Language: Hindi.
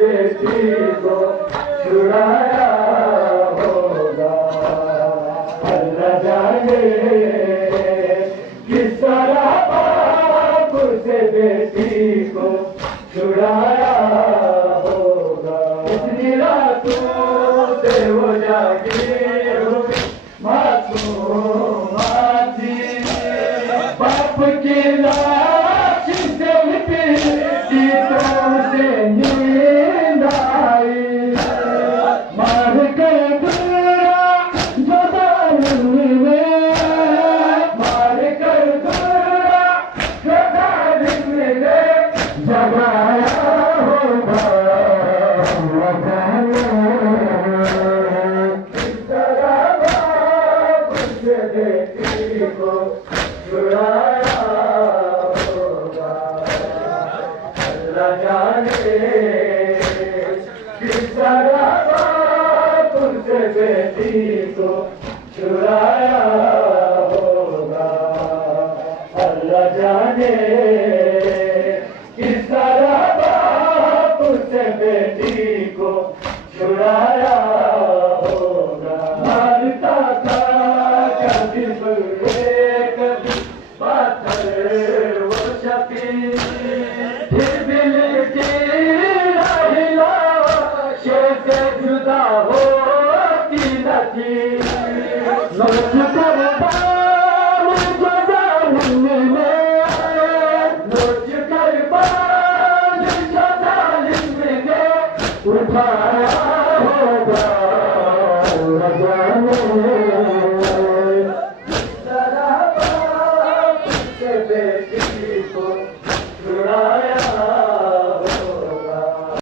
बेटी को छुड़ाया होगा। अल्लाह जाने किस तरह बाप से बेटी को छुड़ाया होगा। इतनी रातों से वो जागी मासूम थी, बाप की लाश से लिपटी तो से नींद आई। मार कर दूरा जो जालिम ने, मार कर दूरा जो जालिम ने जगाया होगा। बेटी को छुड़ाया होगा। अल्लाह जाने किस तरह बाप से बेटी को छुड़ाया होगा। अल्लाह जाने किस तरह बाप से बेटी को छुड़ाया होगा। मारता था कभी पाथर वो शफी, फिर भी लिखती रहिला से जुदा होती न थी। नोच कर बाल जो जालिम ने, नोच कर बाल जो जालिम ने उठाया